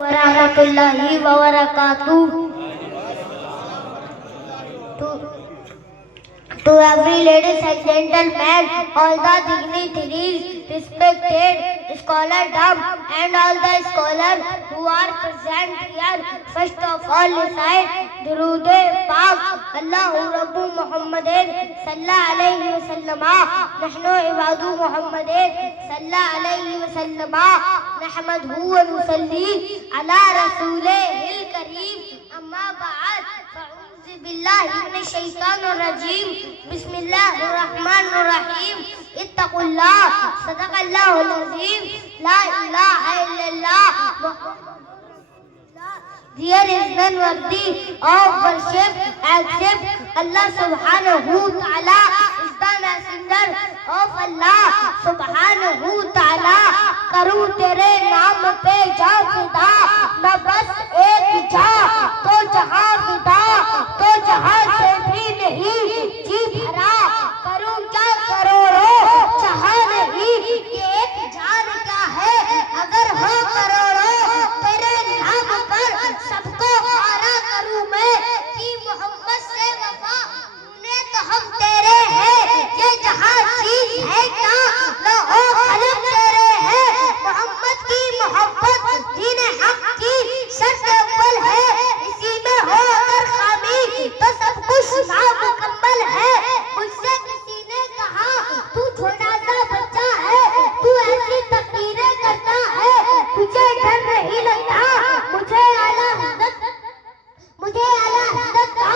वरहमतुल्लाहि व बरकातुहू। To every ladies and gentlemen, all the dignitaries, respected scholardom, and all the scholars who are present here, first of all recite Durood Pak Allahu Rabbu Muhammadin sallallahu alayhi wa sallama nahnu ibadu Muhammadin sallallahu alayhi wa sallama nahmaduhu wa nusalli ala rasulihil kareem amma ba'd बिस्मिल्लाहिर्रहमानिर्रहीम बिस्मिल्लाहिर्रहमानिर्रहीम इत्तकुल्लाह सदक़ल्लाहुल अज़ीम ला इलाहा इल्लल्लाह। There is none worthy of worship except Allah subhanahu wa ta'ala is the messenger of Allah subhanahu wa ta'ala। करूँ तेरे नाम पे जा फिदा न बस एक जा तो जहां फिदा तो जहां से भी नहीं जी भरा। करूँ क्या करोड़ों जहां नहीं ये एक जान क्या है अगर हो करोड़ों तेरे नाम पर सबको आरा करूँ मैं कि मोहम्मद से वफा उन्हें तो हम तेरे हैं ये जहां चीज है क्या न हो कलम तेरे है मोहम्मद की मोहब्बत दीन हक की शर्त अव्वल है इसी में हो अगर खामी तो सब कुछ नामुकम्मल है। मुझसे किसी ने कहा तू छोटा सा बच्चा है तू ऐसी तकरीरें करता है तुझे डर नहीं लगता। मुझे आला हज़रत का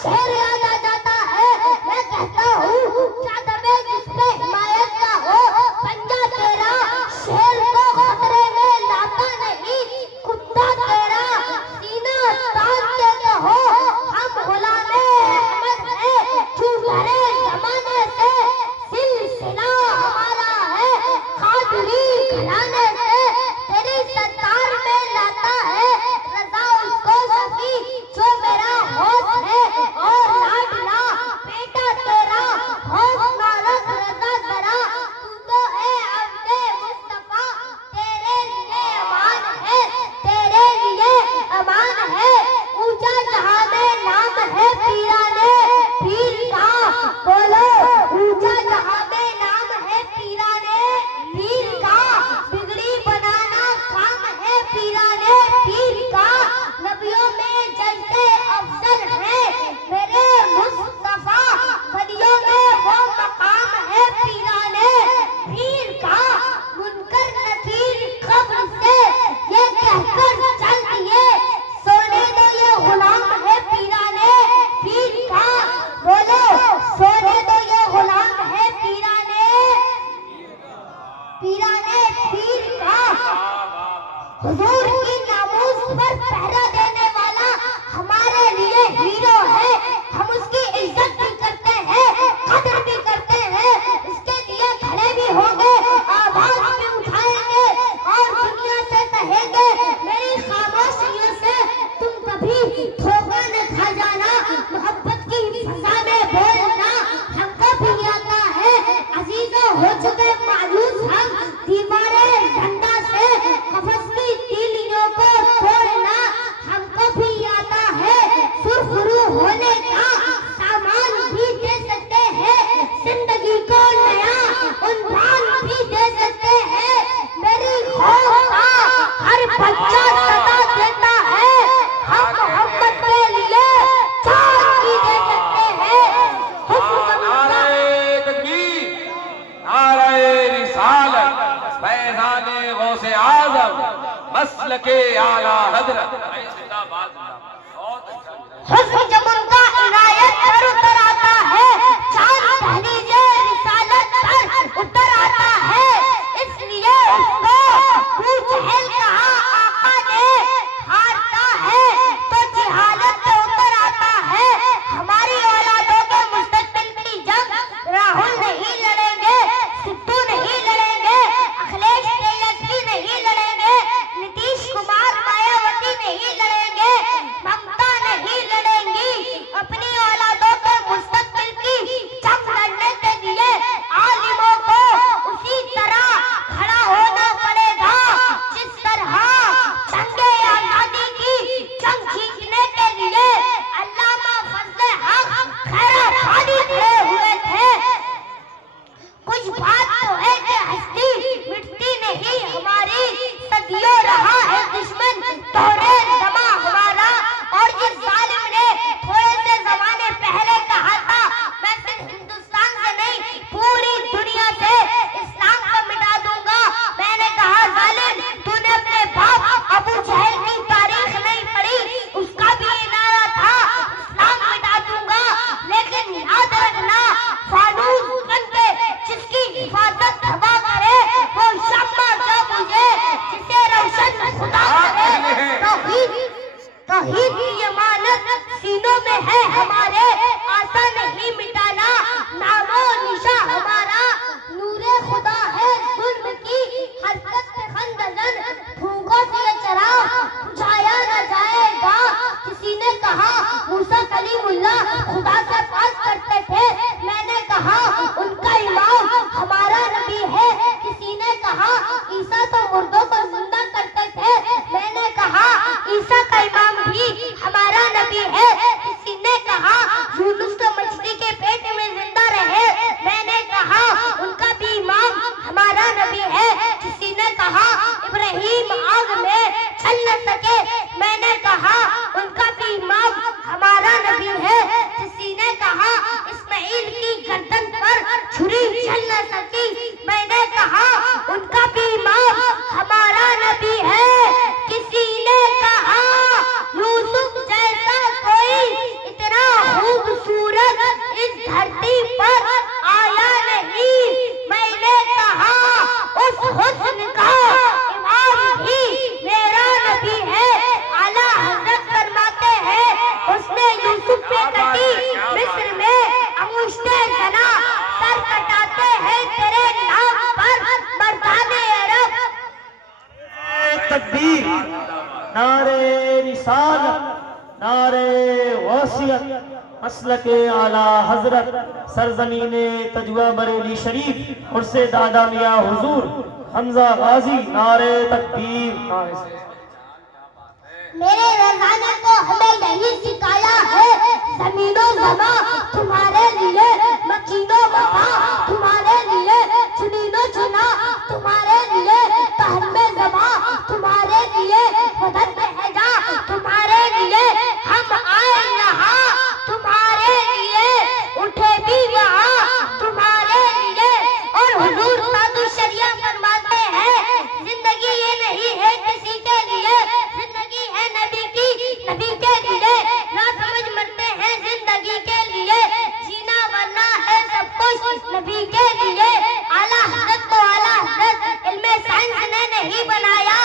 शेर याद आ जाता है। मैं कहता हूँ क्या दबे जिस पे हिमायत का हो पंजा तेरा शेर को खतरे में लाता नहीं कुत्ता तेरा सीना तान के तो हो हम गुलामे अहमद है झूठे जमाने से सिलसिला हमारा है कादरी घराने से तेरी सरकार में लाता है रजा उसको सफी जो मेरा होश है और लाडला बेटा तेरा होश नारक रजा जरा तू तो है अब्दे मुस्तफा तेरे लिए अमान है तेरे लिए अमान है। ऊंचा जहां में नाम है पीराने पीर का बोलो ऊंचा जहां में नाम है पीराने पीर का बिगड़ी बनाना काम है पीराने पीर का। नबियों में जैसे अफजल है मेरे मुस्तफा वलियों में वो मकाम है पीराने पीर का। मुनकर नकीर कब्र से ये कहकर चल दिए सोने दो ये गुलाम है पीराने पीर का। बोलो सोने दो ये गुलाम है पीराने पीर का। हुजूर की नामूस पर पहरा देने वाला हमारे लिए हीरो है हम उसकी इज्जत भी करते हैं कदर भी करते हैं इसके लिए खड़े भी होंगे आवाज भी उठाएंगे और दुनिया से कहेंगे मेरी खामोशियों से तुम कभी धोखा न खा जाना मोहब्बत की फजा में बोलना हमको भी आता है अजीजों हो चुके मायूस हम दीवारे झंडा से कफस की तीलियों को तोड़ना हमको भी आता है सुरखरू होने का सामान भी दे सकते हैं जिंदगी को नया उन्वान भी दे सकते हैं। मेरी खौफ का हर बच्चा सदा देता है हम मोहब्बत के लिए जान भी दे सकते हैं। नारे तकबीर नारे रिसालत फैज़ाने गौसे आज़म मसलके आला हज़रत जिंदाबाद। बहुत अच्छा जब उनका इनायत पर उतर आता है चांद दहलीज़े रिसालत पर उतर आता है इसलिए उसको पूछ चहल कहा आका ने हारता है तो जिहालत पे उतर आता है। हमारी औलादों के मुस्तकबिल की जंग राहुल नहीं लड़ेंगे सिद्धू नहीं लड़ेंगे अखिलेश तेजस्वी नहीं लड़ेंगे नीतीश कुमार मायावती नहीं लड़ेंगे ममता नहीं लड़ेंगी अपनी औलादों के मुस्तकबिल की जंग लड़ने के लिए आलिमों को उसी तरह खड़ा होना पड़ेगा जिस तरह शहीद की अमानत सीनों में है हमारे, आशा नहीं मिटाना नामो निशा हमारा। नूरे खुदा है जुल्म की हरकत पे खंदजन, फूंकों से ये चराग बुझाया न जाएगा। किसी ने कहा मूसा कलीमुल्लाह खुदा से बात करते थे, मैंने कहा उनका इमाम हमारा नबी है। किसी ने कहा ईसा तो मुर्दों को जिंदा करते थे, मैंने कहा ईसा का इमाम भी हमारा नबी है। किसी ने कहा यूनुस तो मछली के पेट में जिंदा रहे, मैंने कहा उनका भी इमाम हमारा नबी है। किसी ने कहा इब्राहिम आग में चल न सके, मैंने कहा उनका भी इमाम हमारा नबी है। किसी ने कहा इस्माइल की गर्दन पर छुरी चल न सकी, मैंने कहा उनका भी इमाम हमारा नबी है। किसी ने कहा यूसुफ जैसा कोई इतना खूबसूरत इस धरती पर आया नहीं, मैंने कहा उस हुस्न का इमाम भी मेरा नबी है। आला हजरत फरमाते हैं उसने यूसुफ पे कटी मिस्र में अंगूठे जना, सर कटाते हैं तेरे नाम पर मर्दाने अरब। तकबीर, नारे रिसालत, नारे वसीयत, मसलके आला हजरत, सरजमीने तजवा बरेली शरीफ, उर्से दादा मियाँ हुजूर हमजा गाजी, नारे तकबीर, नारे मेरे रज़ा ने तो हमें यही सिखाया है, ज़मीनो ज़मा तुम्हारे लिए, मकीनो वफा तुम्हारे लिए, चुनीनो चुना तुम्हारे लिए, तहन में ज़मा तुम्हारे लिए, वतन में हैजा तुम्हारे लिए, हम आए यहाँ तुम्हारे लिए, उठे भी वहाँ तुम्हारे लिए। और हुजूर साधु शरिया फरमाते हैं जिंदगी ये नहीं है किसी के लिए, जिंदगी है नबी की, नबी के लिए। ना समझ मरते हैं जिंदगी के लिए, जीना मरना है सब कुछ नबी के लिए। आला हज़रत को आला हज़रत इल्मे साइंस ने नहीं बनाया,